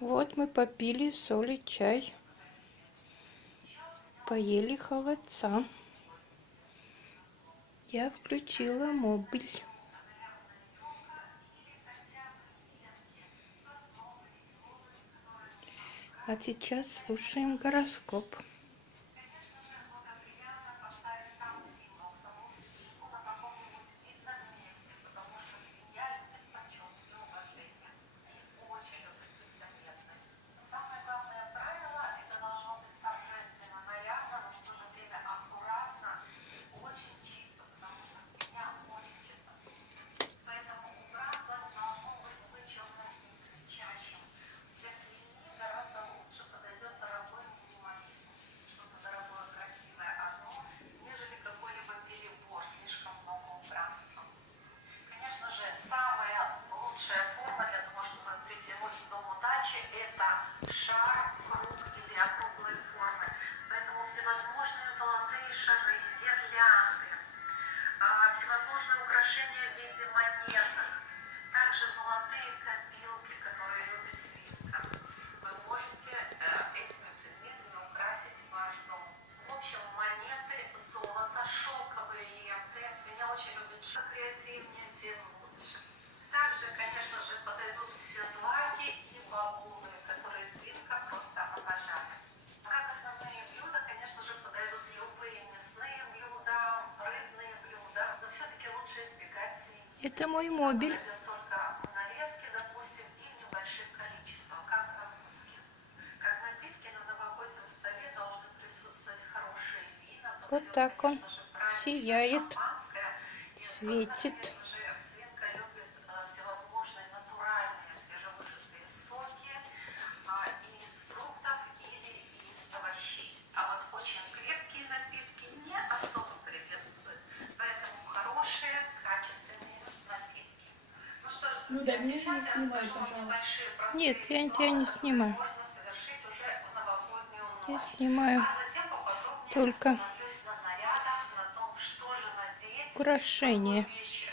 Вот мы попили соль и чай, поели холодца. Я включила мобиль. А сейчас слушаем гороскоп. Это шар, круг или округлой формы. Поэтому всевозможные золотые шары, гирлянды, всевозможные украшения в виде монеток, также золотые копилки, которые любит Свинка. Вы можете этими предметами украсить ваш дом. В общем, монеты, золото, шелковые ленты. Свинья очень любит что креативнее, тем лучше. Также, конечно же, подойдут все злаки и бабулы, которые Свинка просто обожает. Как основные блюда, конечно же, подойдут любые мясные блюда, рыбные блюда, но все-таки лучше избегать свинины. Это мой мобиль. Только в нарезке, допустим, и в небольших количествах, как закуски. Как напитки на новогоднем столе должны присутствовать хорошие вина. Вот так он сияет, светит. Свинка любит всевозможные натуральные свежевыжатые соки из фруктов или из овощей. А вот очень крепкие напитки не особо приветствуют. Поэтому хорошие, качественные напитки. Ну что ж, друзья, сейчас я расскажу вам небольшие простые Нет, я тебя не снимаю. можно совершить уже в новогоднюю Я ночь. снимаю А затем поподробнее только остановлюсь на нарядах, на том, что же надеть, украшения. какую вещь